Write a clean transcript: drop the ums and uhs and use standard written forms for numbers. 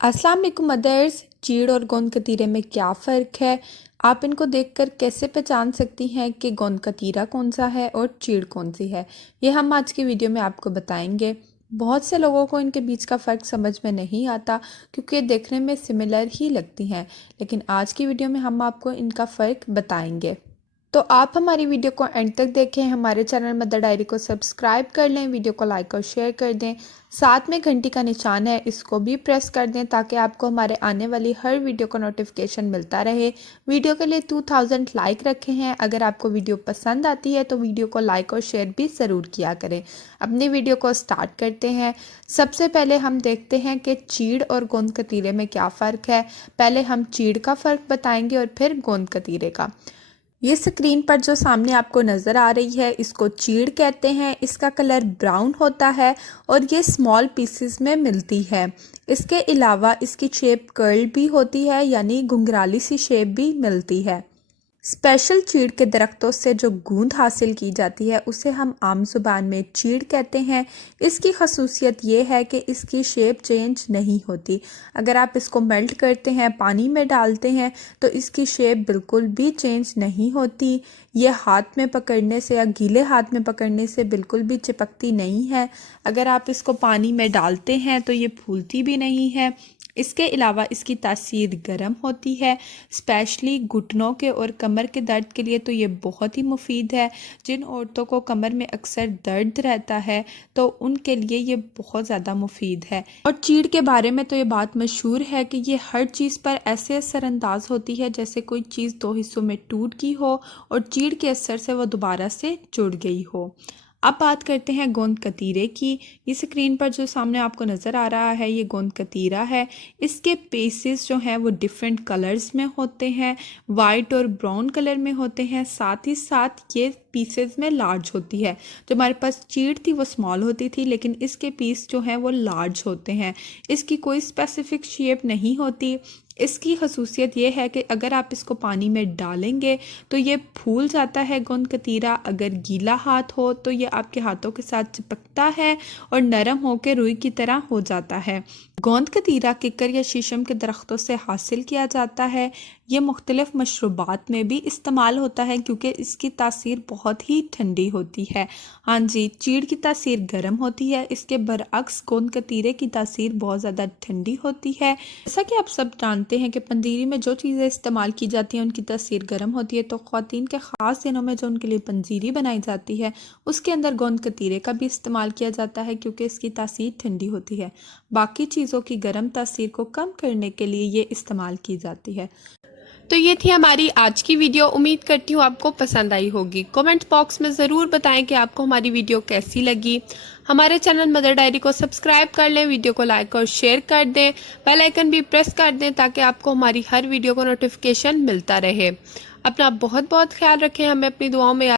अस्सलाम वालेकुम मदर्स। चीड़ और गोंद कतीरे में क्या फ़र्क है? आप इनको देखकर कैसे पहचान सकती हैं कि गोंद कतीरा कौन सा है और चीड़ कौन सी है? ये हम आज की वीडियो में आपको बताएंगे। बहुत से लोगों को इनके बीच का फ़र्क समझ में नहीं आता क्योंकि ये देखने में सिमिलर ही लगती हैं, लेकिन आज की वीडियो में हम आपको इनका फ़र्क बताएंगे। तो आप हमारी वीडियो को एंड तक देखें, हमारे चैनल मदर डायरी को सब्सक्राइब कर लें, वीडियो को लाइक और शेयर कर दें। साथ में घंटी का निशान है, इसको भी प्रेस कर दें ताकि आपको हमारे आने वाली हर वीडियो का नोटिफिकेशन मिलता रहे। वीडियो के लिए 2000 लाइक रखे हैं। अगर आपको वीडियो पसंद आती है तो वीडियो को लाइक और शेयर भी ज़रूर किया करें। अपनी वीडियो को स्टार्ट करते हैं। सबसे पहले हम देखते हैं कि चीड़ और गोंद कतीरे में क्या फ़र्क है। पहले हम चीड़ का फ़र्क बताएंगे और फिर गोंद कतीरे का। ये स्क्रीन पर जो सामने आपको नज़र आ रही है, इसको चीड़ कहते हैं। इसका कलर ब्राउन होता है और ये स्मॉल पीसेस में मिलती है। इसके अलावा इसकी शेप कर्ल भी होती है, यानी घुंघराली सी शेप भी मिलती है। स्पेशल चीड़ के दरख्तों से जो गूंद हासिल की जाती है उसे हम आम जुबान में चीड़ कहते हैं। इसकी खसूसियत ये है कि इसकी शेप चेंज नहीं होती। अगर आप इसको मेल्ट करते हैं, पानी में डालते हैं, तो इसकी शेप बिल्कुल भी चेंज नहीं होती। ये हाथ में पकड़ने से या गीले हाथ में पकड़ने से बिल्कुल भी चिपकती नहीं है। अगर आप इसको पानी में डालते हैं तो ये फूलती भी नहीं है। इसके अलावा इसकी तासीर गर्म होती है, स्पेशली घुटनों के और कमर के दर्द के लिए तो ये बहुत ही मुफीद है। जिन औरतों को कमर में अक्सर दर्द रहता है तो उनके लिए ये बहुत ज़्यादा मुफीद है। और चीड़ के बारे में तो ये बात मशहूर है कि ये हर चीज़ पर ऐसे असरअंदाज होती है जैसे कोई चीज़ दो हिस्सों में टूट गई हो और चीड़ के असर से वो दोबारा से जुड़ गई हो। अब बात करते हैं गोंद कतीरे की। ये स्क्रीन पर जो सामने आपको नज़र आ रहा है, ये गोंद कतीरा है। इसके पीसेस जो हैं वो डिफरेंट कलर्स में होते हैं, वाइट और ब्राउन कलर में होते हैं। साथ ही साथ ये पीसेस में लार्ज होती है। जो हमारे पास चीड़ थी वो स्मॉल होती थी, लेकिन इसके पीस जो हैं वो लार्ज होते हैं। इसकी कोई स्पेसिफिक शेप नहीं होती। इसकी खसूसियत ये है कि अगर आप इसको पानी में डालेंगे तो ये फूल जाता है गोंद कतीरा। अगर गीला हाथ हो तो ये आपके हाथों के साथ चिपकता है और नरम होकर रुई की तरह हो जाता है। गोंद कतीरा किकर या शीशम के दरख्तों से हासिल किया जाता है। ये मुख्तलिफ मशरूबात में भी इस्तेमाल होता है क्योंकि इसकी तासीर बहुत ही ठंडी होती है। हाँ जी, चीड़ की तासीर गर्म होती है, इसके बरअक्स गोंद कतीरे की तासीर बहुत ज़्यादा ठंडी होती है। जैसा कि आप सब जानते हैं कि पंजीरी में जो चीज़ें इस्तेमाल की जाती हैं उनकी तासीर गर्म होती है, तो ख़वातीन के ख़ास दिनों में जो उनके लिए पंजीरी बनाई जाती है उसके अंदर गोंद कतीरे का भी इस्तेमाल किया जाता है क्योंकि इसकी तासीर ठंडी होती है। बाकी चीज़ों की गर्म तासीर को कम करने के लिए ये इस्तेमाल की जाती है। तो ये थी हमारी आज की वीडियो। उम्मीद करती हूँ आपको पसंद आई होगी। कमेंट बॉक्स में ज़रूर बताएं कि आपको हमारी वीडियो कैसी लगी। हमारे चैनल मदर डायरी को सब्सक्राइब कर लें, वीडियो को लाइक और शेयर कर दें, बेल आइकन भी प्रेस कर दें ताकि आपको हमारी हर वीडियो को नोटिफिकेशन मिलता रहे। अपना बहुत बहुत ख्याल रखें, हमें अपनी दुआओं में